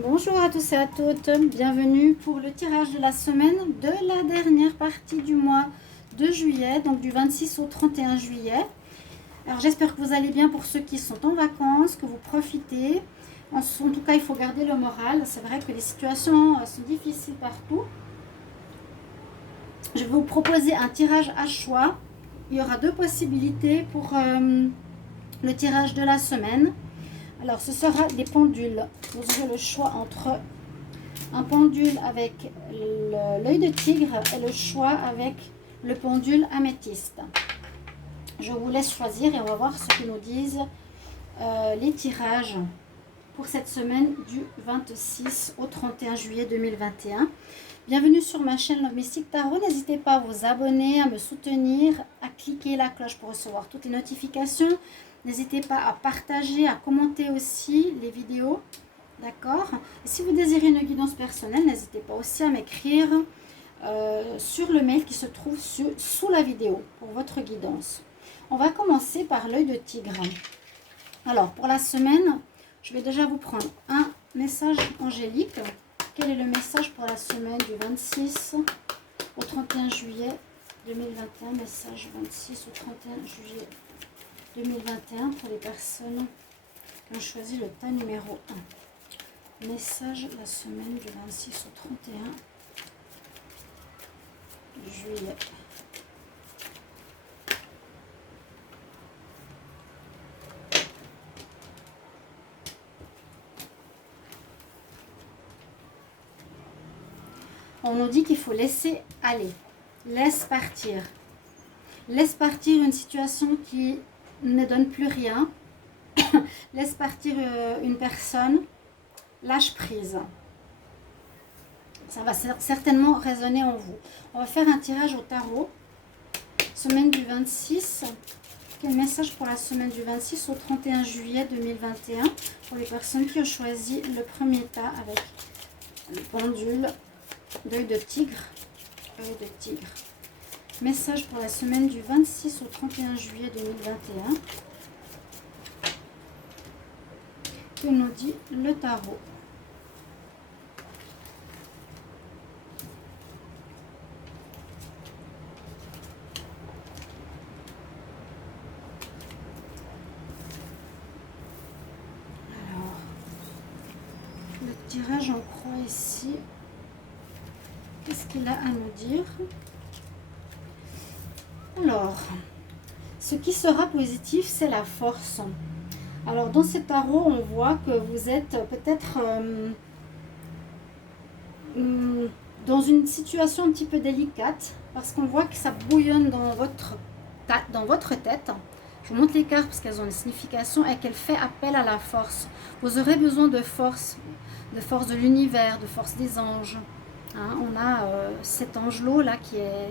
Bonjour à tous et à toutes, bienvenue pour le tirage de la semaine de la dernière partie du mois de juillet, donc du 26 au 31 juillet. Alors j'espère que vous allez bien pour ceux qui sont en vacances, que vous profitez. En tout cas, il faut garder le moral. C'est vrai que les situations sont difficiles partout. Je vais vous proposer un tirage à choix. Il y aura deux possibilités pour le tirage de la semaine. Alors ce sera des pendules. Vous aurez le choix entre un pendule avec l'œil de tigre et le choix avec le pendule améthyste. Je vous laisse choisir et on va voir ce que nous disent les tirages pour cette semaine du 26 au 31 juillet 2021. Bienvenue sur ma chaîne Love Mystic Tarot. N'hésitez pas à vous abonner, à me soutenir, à cliquer la cloche pour recevoir toutes les notifications. N'hésitez pas à partager, à commenter aussi les vidéos. D'accord. Et si vous désirez une guidance personnelle, n'hésitez pas aussi à m'écrire sur le mail qui se trouve sous la vidéo pour votre guidance. On va commencer par l'œil de tigre. Alors, pour la semaine, je vais déjà vous prendre un message angélique. Quel est le message pour la semaine du 26 au 31 juillet 2021? Message 26 au 31 juillet 2021 pour les personnes qui ont choisi le tas numéro 1. Message la semaine du 26 au 31 juillet. On nous dit qu'il faut laisser aller. Laisse partir. Laisse partir une situation qui ne donne plus rien. Laisse partir une personne. Lâche prise. Ça va certainement résonner en vous. On va faire un tirage au tarot. Semaine du 26. Quel message pour la semaine du 26 au 31 juillet 2021 pour les personnes qui ont choisi le premier tas avec le pendule d'œil de tigre. Œil de tigre. Message pour la semaine du 26 au 31 juillet 2021. Que nous dit le tarot? Tirage en croix ici. Qu'est-ce qu'il a à nous dire? Alors, ce qui sera positif, c'est la force. Alors, dans ce tarot, on voit que vous êtes peut-être dans une situation un petit peu délicate, parce qu'on voit que ça bouillonne dans votre tête. Je vous montre les cartes parce qu'elles ont une signification et qu'elles font appel à la force. Vous aurez besoin de force de l'univers, de force des anges. Hein, on a cet angelot là qui est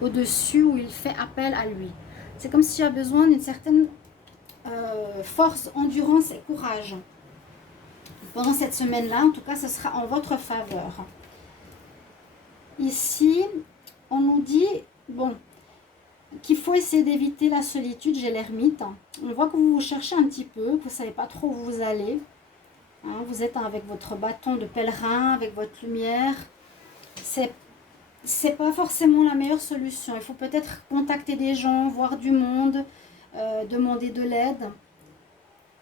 au-dessus où il fait appel à lui. C'est comme s'il y a besoin d'une certaine force, endurance et courage. Pendant cette semaine-là, en tout cas, ce sera en votre faveur. Ici, on nous dit, bon, qu'il faut essayer d'éviter la solitude, j'ai l'ermite. On voit que vous vous cherchez un petit peu, que vous ne savez pas trop où vous allez. Hein, vous êtes avec votre bâton de pèlerin, avec votre lumière. C'est pas forcément la meilleure solution. Il faut peut-être contacter des gens, voir du monde, demander de l'aide.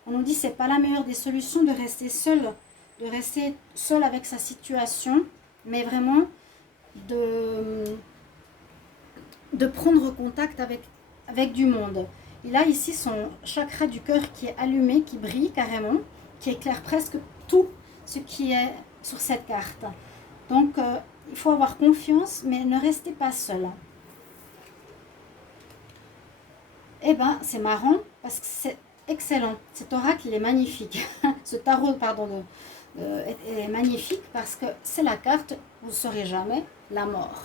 On nous dit que ce n'est pas la meilleure des solutions de rester seul avec sa situation, mais vraiment de prendre contact avec du monde. Il a ici son chakra du cœur qui est allumé, qui brille carrément, qui éclaire presque tout ce qui est sur cette carte. Donc, il faut avoir confiance, mais ne restez pas seul. Eh bien, c'est marrant, parce que c'est excellent. Cet oracle, il est magnifique. Ce tarot, pardon, est magnifique, parce que c'est la carte, vous ne saurez jamais, la mort.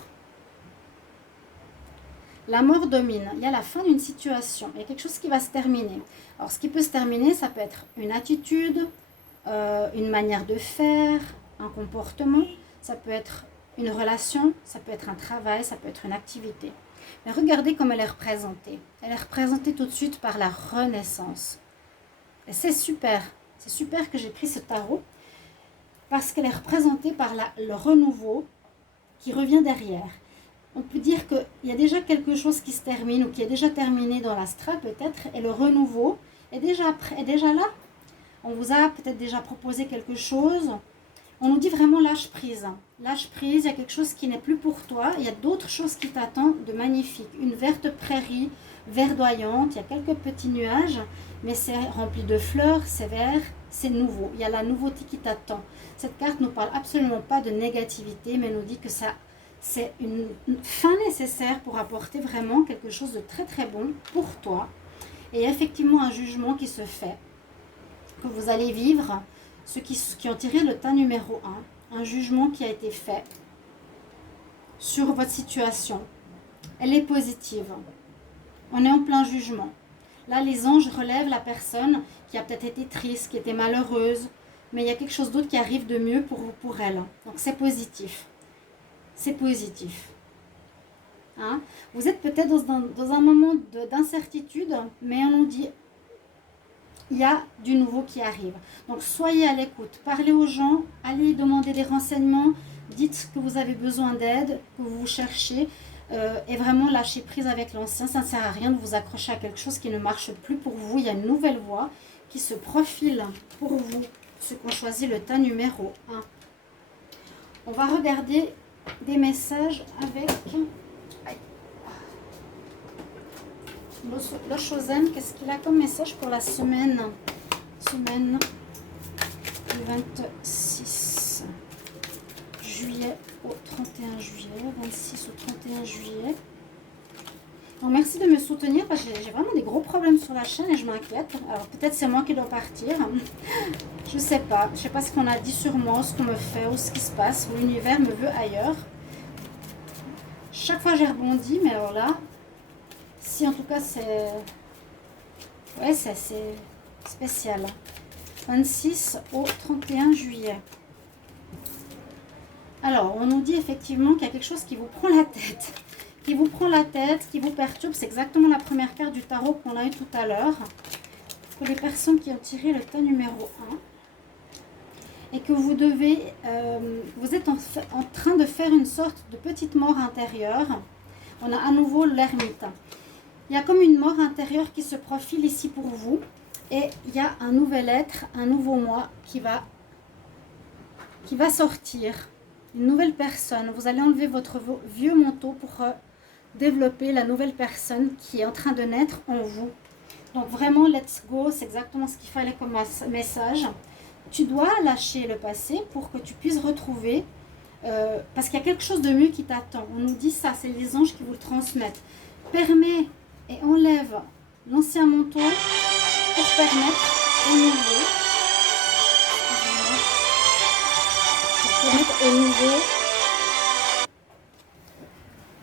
La mort domine. Il y a la fin d'une situation. Il y a quelque chose qui va se terminer. Alors, ce qui peut se terminer, ça peut être une attitude, une manière de faire, un comportement. Ça peut être une relation, ça peut être un travail, ça peut être une activité. Mais regardez comme elle est représentée. Elle est représentée tout de suite par la renaissance. Et c'est super. C'est super que j'ai pris ce tarot. parce qu'elle est représentée par le renouveau qui revient derrière. On peut dire qu'il y a déjà quelque chose qui se termine ou qui est déjà terminé dans l'astral peut-être, et le renouveau est déjà là. On vous a peut-être déjà proposé quelque chose. On nous dit vraiment lâche prise. Lâche prise, il y a quelque chose qui n'est plus pour toi. Il y a d'autres choses qui t'attendent de magnifique. Une verte prairie verdoyante, il y a quelques petits nuages, mais c'est rempli de fleurs, c'est vert, c'est nouveau. Il y a la nouveauté qui t'attend. Cette carte ne nous parle absolument pas de négativité, mais nous dit que ça, c'est une fin nécessaire pour apporter vraiment quelque chose de très très bon pour toi. Et il y a effectivement un jugement qui se fait, que vous allez vivre. Ceux qui ont tiré le tas numéro 1, un jugement qui a été fait sur votre situation. Elle est positive. On est en plein jugement. Là, les anges relèvent la personne qui a peut-être été triste, qui était malheureuse, mais il y a quelque chose d'autre qui arrive de mieux pour elle. Donc, c'est positif. C'est positif. Hein? Vous êtes peut-être dans un moment d'incertitude, mais on nous dit il y a du nouveau qui arrive. Donc, soyez à l'écoute. Parlez aux gens, allez demander des renseignements, dites que vous avez besoin d'aide, que vous cherchez, et vraiment lâchez prise avec l'ancien. Ça ne sert à rien de vous accrocher à quelque chose qui ne marche plus pour vous. Il y a une nouvelle voie qui se profile pour vous, ceux qui ont choisi le tas numéro 1. On va regarder des messages avec l'Oshozen. Qu'est-ce qu'il a comme message pour la semaine du 26 juillet au 31 juillet, 26 au 31 juillet. Donc merci de me soutenir parce que j'ai vraiment des gros problèmes sur la chaîne et je m'inquiète. Alors peut-être c'est moi qui dois partir. Je sais pas. Je sais pas ce qu'on a dit sur moi, ce qu'on me fait ou ce qui se passe. Ou l'univers me veut ailleurs. Chaque fois j'ai rebondi, mais alors là, si en tout cas c'est... Ouais, c'est spécial. 26 au 31 juillet. Alors, on nous dit effectivement qu'il y a quelque chose qui vous prend la tête. Qui vous prend la tête, qui vous perturbe. C'est exactement la première carte du tarot qu'on a eu tout à l'heure. Pour les personnes qui ont tiré le tas numéro 1. Et que vous devez... vous êtes en train de faire une sorte de petite mort intérieure. On a à nouveau l'ermite. Il y a comme une mort intérieure qui se profile ici pour vous. Et il y a un nouvel être, un nouveau moi qui va sortir. Une nouvelle personne. Vous allez enlever votre vieux manteau pour développer la nouvelle personne qui est en train de naître en vous. Donc vraiment, let's go, c'est exactement ce qu'il fallait comme message. Tu dois lâcher le passé pour que tu puisses retrouver, parce qu'il y a quelque chose de mieux qui t'attend. On nous dit ça, c'est les anges qui vous le transmettent. Permets et enlève l'ancien manteau pour permettre au nouveau.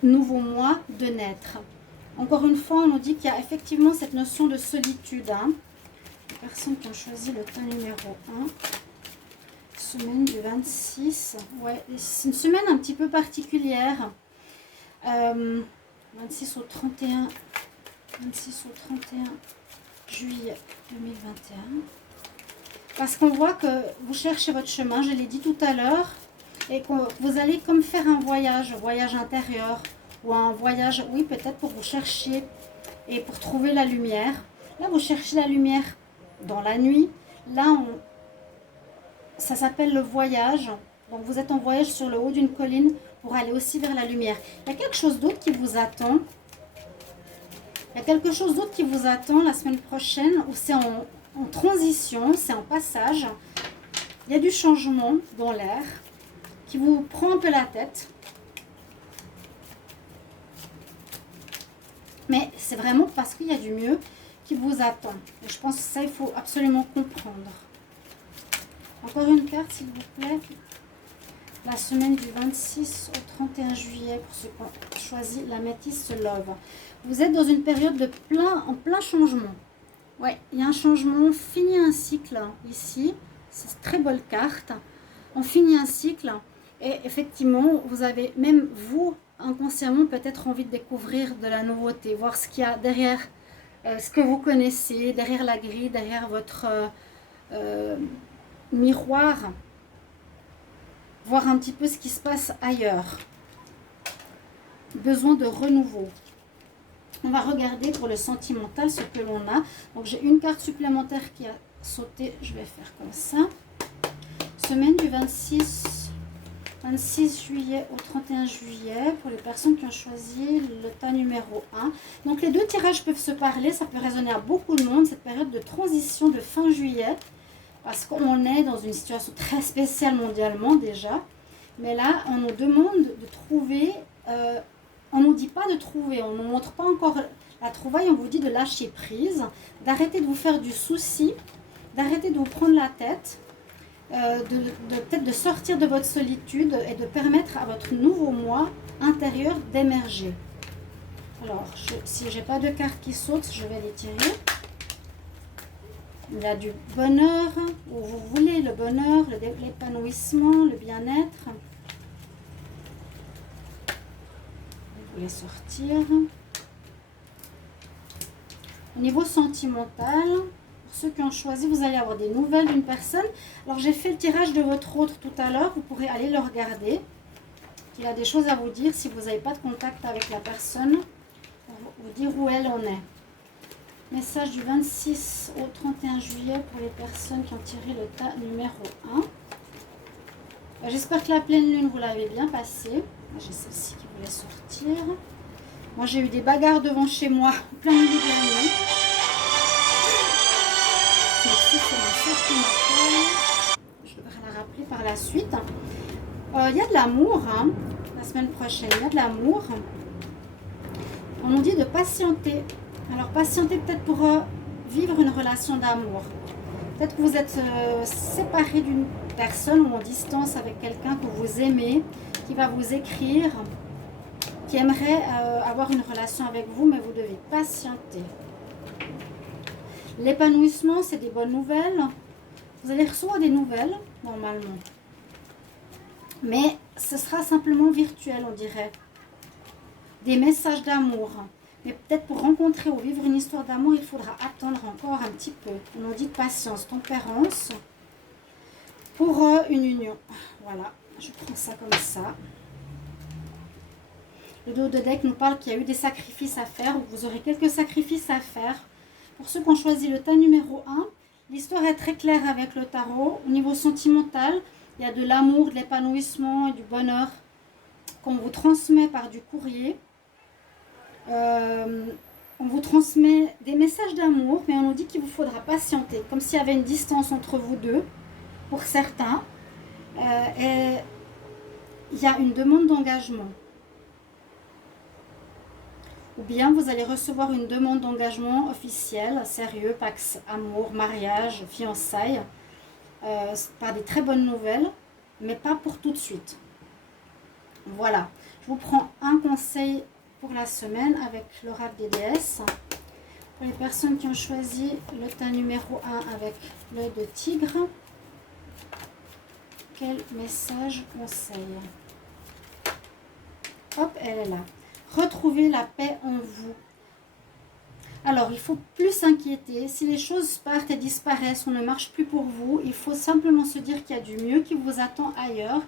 Au nouveau moi de naître. Encore une fois, on nous dit qu'il y a effectivement cette notion de solitude. Les personnes qui ont choisi le tas numéro 1. Semaine du 26. Ouais, c'est une semaine un petit peu particulière. 26 au 31 juillet 2021. Parce qu'on voit que vous cherchez votre chemin, je l'ai dit tout à l'heure, et que vous allez comme faire un voyage intérieur, ou un voyage, oui, peut-être pour vous chercher et pour trouver la lumière. Là, vous cherchez la lumière dans la nuit. Là, ça s'appelle le voyage. Donc, vous êtes en voyage sur le haut d'une colline pour aller aussi vers la lumière. Il y a quelque chose d'autre qui vous attend. Il y a quelque chose d'autre qui vous attend la semaine prochaine, où c'est en transition, c'est en passage. Il y a du changement dans l'air qui vous prend un peu la tête. Mais c'est vraiment parce qu'il y a du mieux qui vous attend. Et je pense que ça, il faut absolument comprendre. Encore une carte, s'il vous plaît. La semaine du 26 au 31 juillet, pour ceux qui ont choisi la métisse Love. Vous êtes dans une période en plein changement. Ouais, il y a un changement, on finit un cycle ici. C'est une très belle carte. On finit un cycle et effectivement, vous avez même vous, inconsciemment, peut-être envie de découvrir de la nouveauté, voir ce qu'il y a derrière ce que vous connaissez, derrière la grille, derrière votre miroir. voir un petit peu ce qui se passe ailleurs. Besoin de renouveau. On va regarder pour le sentimental ce que l'on a. Donc j'ai une carte supplémentaire qui a sauté. Je vais faire comme ça. Semaine du 26 juillet au 31 juillet pour les personnes qui ont choisi le tas numéro 1. Donc les deux tirages peuvent se parler. Ça peut résonner à beaucoup de monde. Cette période de transition de fin juillet. Parce qu'on est dans une situation très spéciale mondialement déjà. Mais là, on nous demande de trouver... on ne nous dit pas de trouver, on ne nous montre pas encore la trouvaille, on vous dit de lâcher prise, d'arrêter de vous faire du souci, d'arrêter de vous prendre la tête, peut-être de sortir de votre solitude et de permettre à votre nouveau moi intérieur d'émerger. Alors, si je n'ai pas de cartes qui sautent, je vais les tirer. Il y a du bonheur, où vous voulez le bonheur, l'épanouissement, le bien-être. Les sortir. Au niveau sentimental, pour ceux qui ont choisi, vous allez avoir des nouvelles d'une personne. Alors j'ai fait le tirage de votre autre tout à l'heure, vous pourrez aller le regarder. Il a des choses à vous dire si vous n'avez pas de contact avec la personne, pour vous dire où elle en est. Message du 26 au 31 juillet pour les personnes qui ont tiré le tas numéro 1. J'espère que la pleine lune, vous l'avez bien passée. J'ai celle-ci qui voulait sortir. Moi, j'ai eu des bagarres devant chez moi, plein milieu de la nuit. Ici, c'est ma soeur qui m'appelle. Je devrais la rappeler par la suite. Il y a de l'amour, hein. La semaine prochaine, il y a de l'amour. On nous dit de patienter. Alors, patienter peut-être pour vivre une relation d'amour. Peut-être que vous êtes séparé d'une personne ou en distance avec quelqu'un que vous aimez, qui va vous écrire, qui aimerait avoir une relation avec vous, mais vous devez patienter. L'épanouissement, c'est des bonnes nouvelles. Vous allez recevoir des nouvelles, normalement. Mais ce sera simplement virtuel, on dirait. Des messages d'amour. Mais peut-être pour rencontrer ou vivre une histoire d'amour, il faudra attendre encore un petit peu. On nous dit de patience, tempérance. Pour une union. Voilà, je prends ça comme ça. Le dos de deck nous parle qu'il y a eu des sacrifices à faire, ou vous aurez quelques sacrifices à faire. Pour ceux qui ont choisi le tas numéro 1, l'histoire est très claire avec le tarot. Au niveau sentimental, il y a de l'amour, de l'épanouissement et du bonheur qu'on vous transmet par du courrier. On vous transmet des messages d'amour, mais on nous dit qu'il vous faudra patienter, comme s'il y avait une distance entre vous deux. Pour certains, et il y a une demande d'engagement. Ou bien vous allez recevoir une demande d'engagement officielle, sérieux, pax, amour, mariage, fiançailles, par des très bonnes nouvelles, mais pas pour tout de suite. Voilà, je vous prends un conseil pour la semaine avec l'oracle des déesses. Pour les personnes qui ont choisi le tas numéro 1 avec l'œil de tigre, quel message conseil? Hop, elle est là. Retrouvez la paix en vous. Alors, il faut plus s'inquiéter. Si les choses partent et disparaissent ou ne marchent plus pour vous, il faut simplement se dire qu'il y a du mieux qui vous attend ailleurs.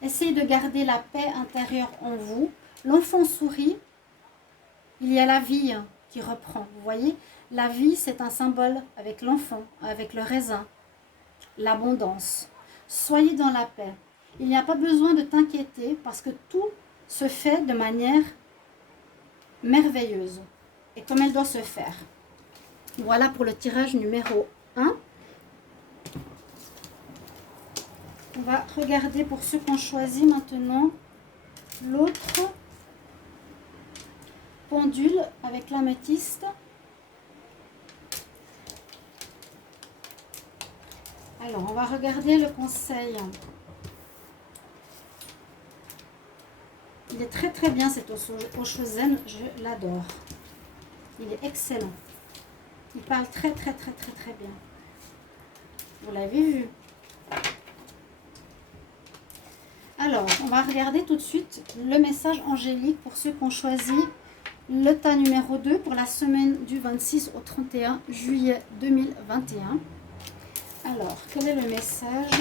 Essayez de garder la paix intérieure en vous. L'enfant sourit. Il y a la vie qui reprend. Vous voyez, la vie, c'est un symbole avec l'enfant, avec le raisin, l'abondance. Soyez dans la paix. Il n'y a pas besoin de t'inquiéter parce que tout se fait de manière merveilleuse et comme elle doit se faire. Voilà pour le tirage numéro 1. On va regarder pour ceux qui ont choisi maintenant l'autre pendule avec l'améthyste. Alors, on va regarder le conseil. Il est très très bien cet Osho Zen, je l'adore. Il est excellent. Il parle très très très très très bien. Vous l'avez vu. Alors, on va regarder tout de suite le message angélique pour ceux qui ont choisi le tas numéro 2 pour la semaine du 26 au 31 juillet 2021. Alors, quel est le message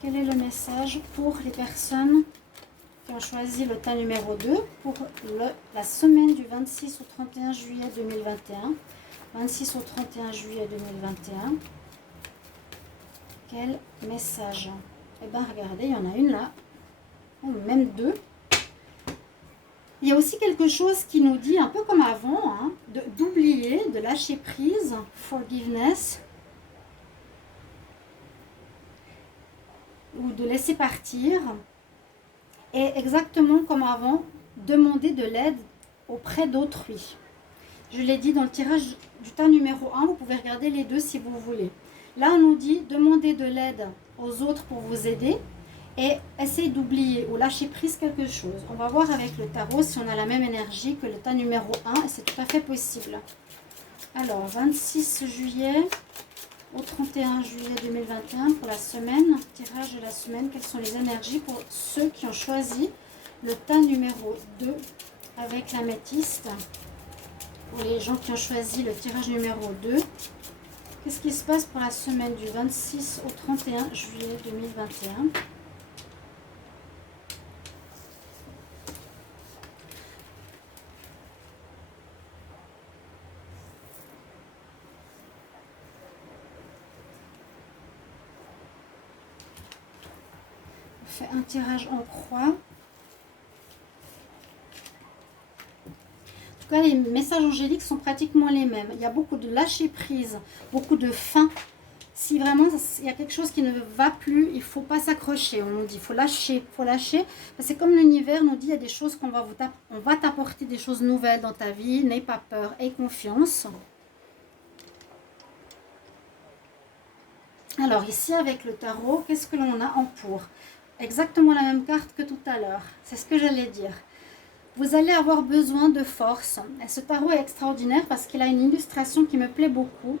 Quel est le message pour les personnes qui ont choisi le tas numéro 2 pour la semaine du 26 au 31 juillet 2021? 26 au 31 juillet 2021. Quel message? Eh bien, regardez, il y en a une là, ou même deux. Il y a aussi quelque chose qui nous dit, un peu comme avant, hein, d'oublier, de lâcher prise, forgiveness, ou de laisser partir. Et exactement comme avant, demander de l'aide auprès d'autrui. Je l'ai dit dans le tirage du tas numéro 1, vous pouvez regarder les deux si vous voulez. Là, on nous dit demander de l'aide aux autres pour vous aider et essayer d'oublier ou lâcher prise quelque chose. On va voir avec le tarot si on a la même énergie que le tas numéro 1 et c'est tout à fait possible. Alors, 26 juillet au 31 juillet 2021 pour la semaine, tirage de la semaine, quelles sont les énergies pour ceux qui ont choisi le tas numéro 2 avec l'améthyste. Pour les gens qui ont choisi le tirage numéro 2, qu'est-ce qui se passe pour la semaine du 26 au 31 juillet 2021? On fait un tirage en croix. Les messages angéliques sont pratiquement les mêmes. Il y a beaucoup de lâcher prise, beaucoup de fin. Si vraiment il y a quelque chose qui ne va plus, il ne faut pas s'accrocher. On nous dit il faut lâcher, il faut lâcher. C'est comme l'univers nous dit, il y a des choses on va t'apporter des choses nouvelles dans ta vie. N'aie pas peur, aie confiance. Alors ici avec le tarot, qu'est-ce que l'on a en pour? Exactement la même carte que tout à l'heure. C'est ce que j'allais dire. Vous allez avoir besoin de force. Et ce tarot est extraordinaire parce qu'il a une illustration qui me plaît beaucoup.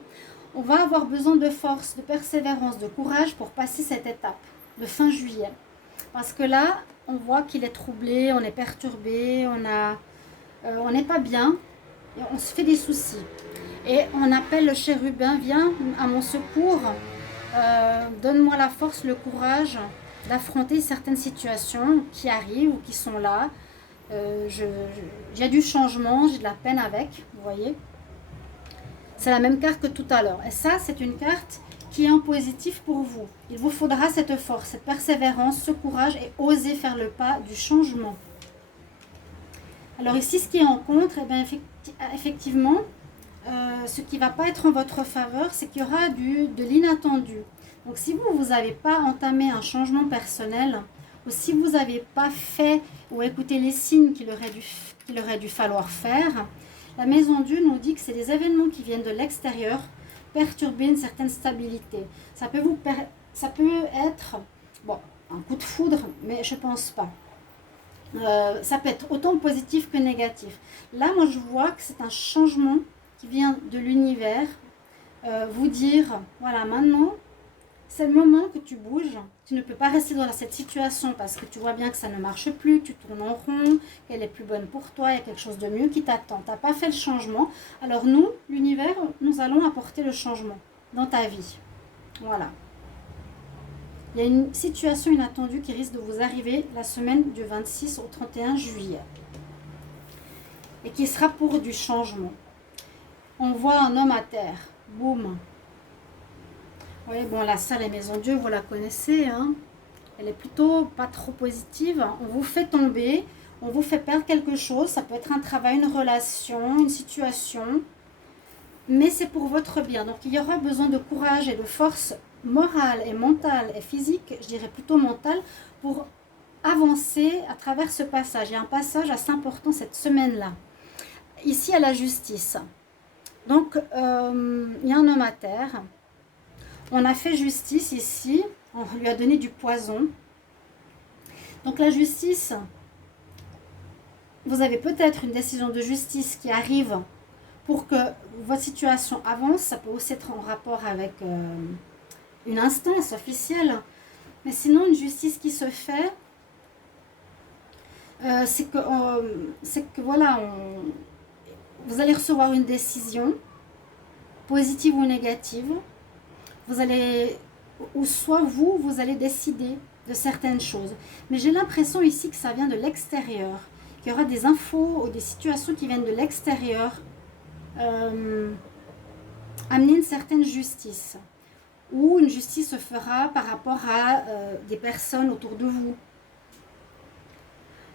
On va avoir besoin de force, de persévérance, de courage pour passer cette étape de fin juillet. Parce que là, on voit qu'il est troublé, on est perturbé, on n'est pas bien, et on se fait des soucis. Et on appelle le chérubin, viens à mon secours, donne-moi la force, le courage d'affronter certaines situations qui arrivent ou qui sont là. J'ai du changement, j'ai de la peine avec, vous voyez. C'est la même carte que tout à l'heure. Et ça, c'est une carte qui est en positif pour vous. Il vous faudra cette force, cette persévérance, ce courage et oser faire le pas du changement. Alors ici, ce qui est en contre, eh bien, effectivement, ce qui ne va pas être en votre faveur, c'est qu'il y aura de l'inattendu. Donc si vous n'avez pas entamé un changement personnel, ou si vous n'avez pas fait ou écouté les signes qu'il aurait dû falloir faire, la maison Dieu nous dit que c'est des événements qui viennent de l'extérieur perturber une certaine stabilité. Ça peut être un coup de foudre, mais je ne pense pas. Ça peut être autant positif que négatif. Là, moi, je vois que c'est un changement qui vient de l'univers. Vous dire, voilà, maintenant, c'est le moment que tu bouges. Tu ne peux pas rester dans cette situation parce que tu vois bien que ça ne marche plus, tu tournes en rond, qu'elle est plus bonne pour toi, il y a quelque chose de mieux qui t'attend. Tu n'as pas fait le changement. Alors nous, l'univers, nous allons apporter le changement dans ta vie. Voilà. Il y a une situation inattendue qui risque de vous arriver la semaine du 26 au 31 juillet. Et qui sera pour du changement. On voit un homme à terre. Boum. Oui, bon, la salle et maison Dieu, vous la connaissez, hein. Elle est plutôt pas trop positive. On vous fait tomber, on vous fait perdre quelque chose. Ça peut être un travail, une relation, une situation. Mais c'est pour votre bien. Donc, il y aura besoin de courage et de force morale et mentale et physique, je dirais plutôt mentale, pour avancer à travers ce passage. Il y a un passage assez important cette semaine-là. Ici, à la justice. Donc, il y a un homme à terre. On a fait justice ici, on lui a donné du poison. Donc la justice, vous avez peut-être une décision de justice qui arrive pour que votre situation avance. Ça peut aussi être en rapport avec une instance officielle. Mais sinon, une justice qui se fait, c'est que voilà, vous allez recevoir une décision, positive ou négative. Vous allez ou soit vous allez décider de certaines choses. Mais j'ai l'impression ici que ça vient de l'extérieur, qu'il y aura des infos ou des situations qui viennent de l'extérieur, amener une certaine justice. Ou une justice se fera par rapport à des personnes autour de vous.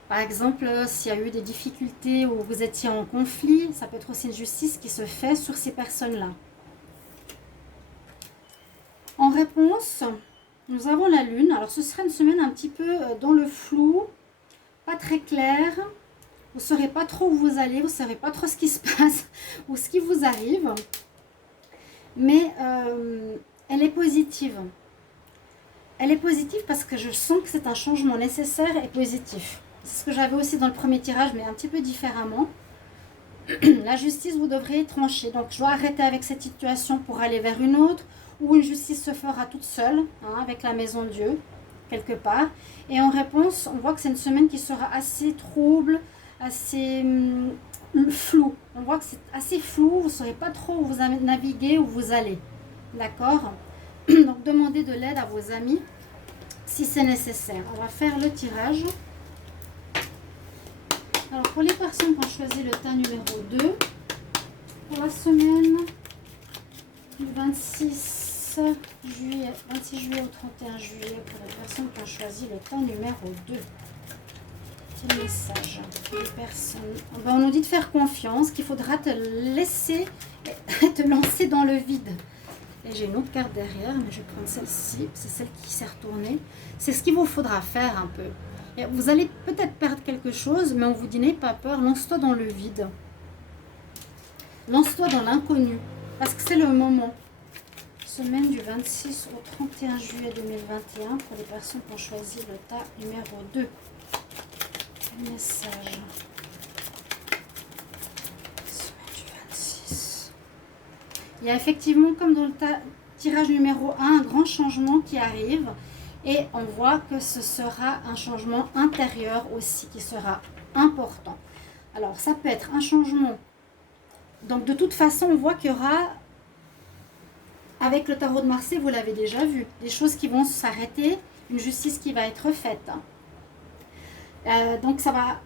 Par exemple, s'il y a eu des difficultés ou vous étiez en conflit, ça peut être aussi une justice qui se fait sur ces personnes-là. En réponse, nous avons la Lune. Alors, ce sera une semaine un petit peu dans le flou, pas très clair. Vous ne saurez pas trop où vous allez, vous ne saurez pas trop ce qui se passe ou ce qui vous arrive. Mais elle est positive. Elle est positive parce que je sens que c'est un changement nécessaire et positif. C'est ce que j'avais aussi dans le premier tirage, mais un petit peu différemment. La justice, vous devrez trancher. Donc, je dois arrêter avec cette situation pour aller vers une autre, ou une justice se fera toute seule, hein, avec la maison de Dieu, quelque part. Et en réponse, on voit que c'est une semaine qui sera assez trouble, assez floue. On voit que c'est assez flou, vous ne saurez pas trop où vous naviguer, où vous allez. D'accord? Donc, demandez de l'aide à vos amis si c'est nécessaire. On va faire le tirage. Alors, pour les personnes qui ont choisi le tas numéro 2, pour la semaine du 26 juillet au 31 juillet, pour les personnes qui ont choisi le tas numéro 2. Petit message pour les personnes. Ben, on nous dit de faire confiance, qu'il faudra te laisser, te lancer dans le vide. Et j'ai une autre carte derrière, mais je vais prendre celle-ci, c'est celle qui s'est retournée. C'est ce qu'il vous faudra faire un peu. Et vous allez peut-être perdre quelque chose, mais on vous dit n'aie pas peur, lance-toi dans le vide. Lance-toi dans l'inconnu, parce que c'est le moment. Semaine du 26 au 31 juillet 2021 pour les personnes qui ont choisi le tas numéro 2. Message. Semaine du 26. Il y a effectivement, comme dans le tirage numéro 1, un grand changement qui arrive. Et on voit que ce sera un changement intérieur aussi qui sera important. Alors, ça peut être un changement. Donc, de toute façon, on voit qu'il y aura, avec le tarot de Marseille, vous l'avez déjà vu, des choses qui vont s'arrêter, une justice qui va être faite. Donc, ça va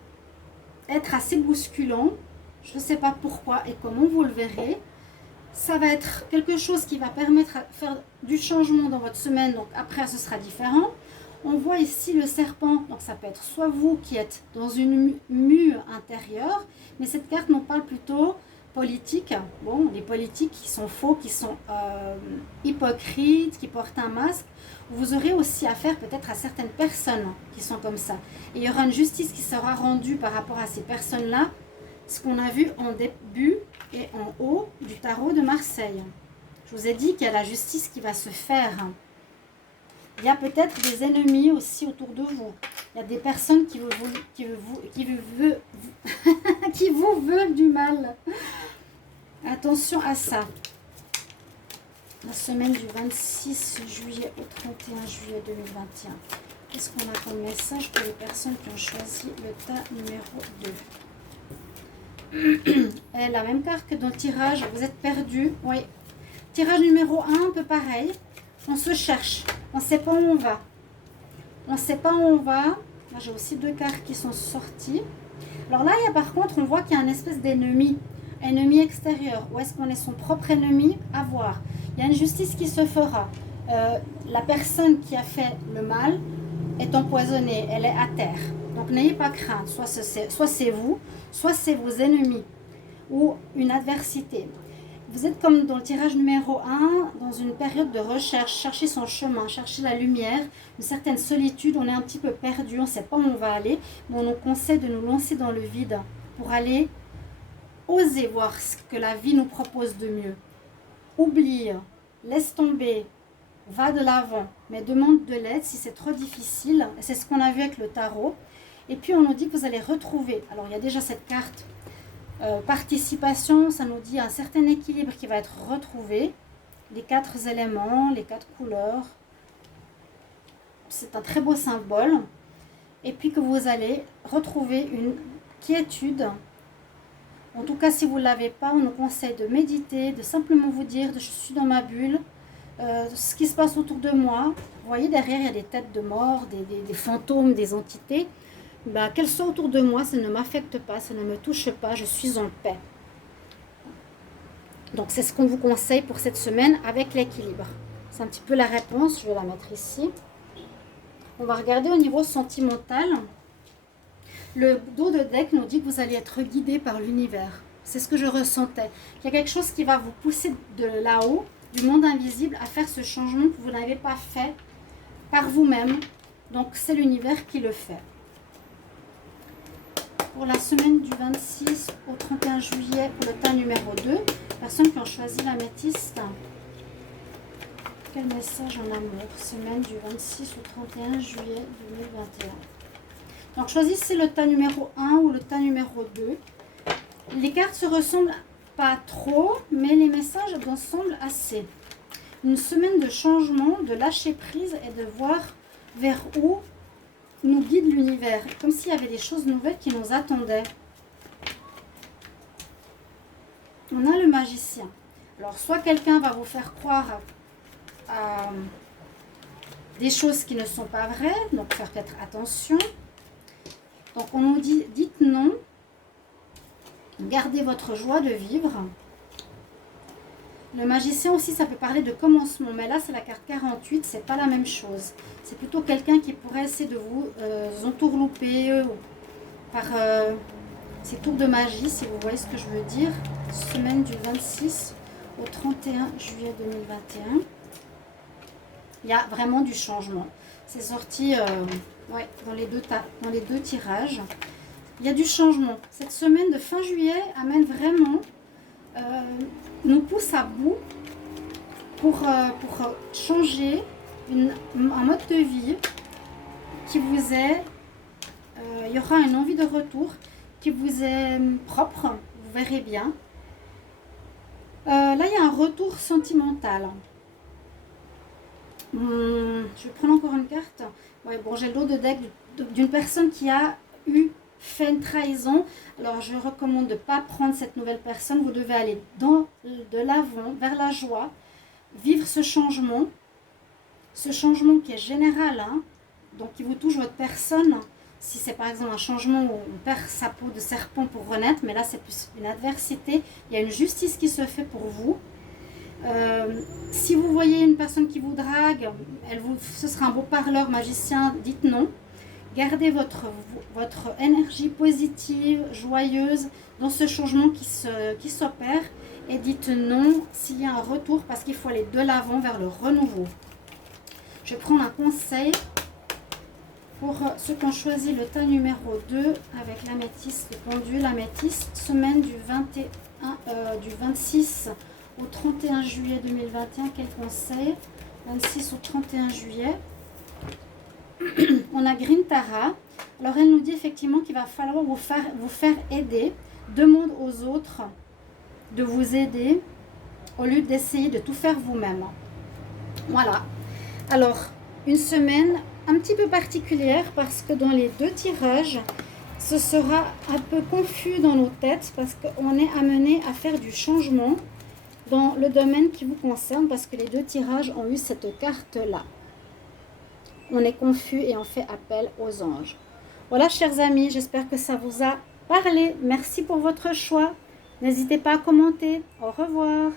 être assez bousculant. Je ne sais pas pourquoi et comment, vous le verrez. Ça va être quelque chose qui va permettre de faire du changement dans votre semaine. Donc après, ce sera différent. On voit ici le serpent. Donc ça peut être soit vous qui êtes dans une mue intérieure. Mais cette carte nous parle plutôt politique. Bon, des politiques qui sont faux, qui sont hypocrites, qui portent un masque. Vous aurez aussi affaire peut-être à certaines personnes qui sont comme ça. Et il y aura une justice qui sera rendue par rapport à ces personnes-là. Ce qu'on a vu en début et en haut du tarot de Marseille. Je vous ai dit qu'il y a la justice qui va se faire. Il y a peut-être des ennemis aussi autour de vous. Il y a des personnes qui vous veulent du mal. Attention à ça. La semaine du 26 juillet au 31 juillet 2021. Qu'est-ce qu'on a comme message pour les personnes qui ont choisi le tas numéro 2? Et la même carte que dans le tirage, vous êtes perdu. Oui. Tirage numéro 1, un peu pareil. On se cherche. On ne sait pas où on va. On ne sait pas où on va. Là, j'ai aussi 2 cartes qui sont sorties. Alors là, il y a par contre, on voit qu'il y a une espèce d'ennemi. Ennemi extérieur. Où est-ce qu'on est son propre ennemi? À voir. Il y a une justice qui se fera. La personne qui a fait le mal est empoisonnée. Elle est à terre. Donc n'ayez pas crainte, soit c'est vous, soit c'est vos ennemis ou une adversité. Vous êtes comme dans le tirage numéro 1, dans une période de recherche, chercher son chemin, chercher la lumière, une certaine solitude, on est un petit peu perdu, on ne sait pas où on va aller, mais on nous conseille de nous lancer dans le vide pour aller oser voir ce que la vie nous propose de mieux. Oublie, laisse tomber, va de l'avant, mais demande de l'aide si c'est trop difficile, c'est ce qu'on a vu avec le tarot. Et puis, on nous dit que vous allez retrouver. Alors, il y a déjà cette carte participation. Ça nous dit un certain équilibre qui va être retrouvé. Les 4 éléments, les 4 couleurs. C'est un très beau symbole. Et puis que vous allez retrouver une quiétude. En tout cas, si vous ne l'avez pas, on nous conseille de méditer, de simplement vous dire je suis dans ma bulle. ce qui se passe autour de moi. Vous voyez, derrière, il y a des têtes de mort, des fantômes, des entités. Bah, qu'elles soient autour de moi, ça ne m'affecte pas, ça ne me touche pas, je suis en paix. Donc, c'est ce qu'on vous conseille pour cette semaine avec l'équilibre. C'est un petit peu la réponse, je vais la mettre ici. On va regarder au niveau sentimental. Le dos de deck nous dit que vous allez être guidé par l'univers. C'est ce que je ressentais. Il y a quelque chose qui va vous pousser de là-haut, du monde invisible, à faire ce changement que vous n'avez pas fait par vous-même. Donc, c'est l'univers qui le fait. Pour la semaine du 26 au 31 juillet, pour le tas numéro 2, personnes qui ont choisi l'améthyste. Quel message en amour? Semaine du 26 au 31 juillet 2021. Donc, choisissez le tas numéro 1 ou le tas numéro 2. Les cartes se ressemblent pas trop, mais les messages ressemblent assez. Une semaine de changement, de lâcher prise et de voir vers où nous guide l'univers. Comme s'il y avait des choses nouvelles qui nous attendaient. On a le magicien. Alors, soit quelqu'un va vous faire croire à des choses qui ne sont pas vraies, donc faire peut-être attention. Donc, on nous dit, dites non. Gardez votre joie de vivre. Le magicien aussi, ça peut parler de commencement. Mais là, c'est la carte 48. C'est pas la même chose. C'est plutôt quelqu'un qui pourrait essayer de vous entourlouper par ces tours de magie, si vous voyez ce que je veux dire. Semaine du 26 au 31 juillet 2021. Il y a vraiment du changement. C'est sorti ouais, dans les deux tirages. Il y a du changement. Cette semaine de fin juillet amène vraiment, nous pousse à bout pour changer un mode de vie qui vous est, il y aura une envie de retour qui vous est propre, vous verrez bien. Là, il y a un retour sentimental. Je vais prendre encore une carte. Ouais, bon, j'ai le dos de deck d'une personne qui a fait une trahison. Alors, je recommande de ne pas prendre cette nouvelle personne. Vous devez aller de l'avant, vers la joie, vivre ce changement qui est général, hein, donc qui vous touche votre personne. Si c'est par exemple un changement où on perd sa peau de serpent pour renaître, mais là c'est plus une adversité, il y a une justice qui se fait pour vous. Si vous voyez une personne qui vous drague, ce sera un beau parleur magicien, dites non. Gardez votre énergie positive, joyeuse dans ce changement qui s'opère et dites non s'il y a un retour parce qu'il faut aller de l'avant vers le renouveau. Je vais prendre un conseil pour ceux qui ont choisi le tas numéro 2 avec l'améthyste, le pendule, l'améthyste, semaine du 26 au 31 juillet 2021. Quel conseil? 26 au 31 juillet. On a Green Tara. Alors elle nous dit effectivement qu'il va falloir vous faire aider. Demande aux autres de vous aider au lieu d'essayer de tout faire vous-même. Voilà. Alors, une semaine un petit peu particulière parce que dans les deux tirages, ce sera un peu confus dans nos têtes parce qu'on est amené à faire du changement dans le domaine qui vous concerne parce que les deux tirages ont eu cette carte-là. On est confus et on fait appel aux anges. Voilà, chers amis, j'espère que ça vous a parlé. Merci pour votre choix. N'hésitez pas à commenter. Au revoir.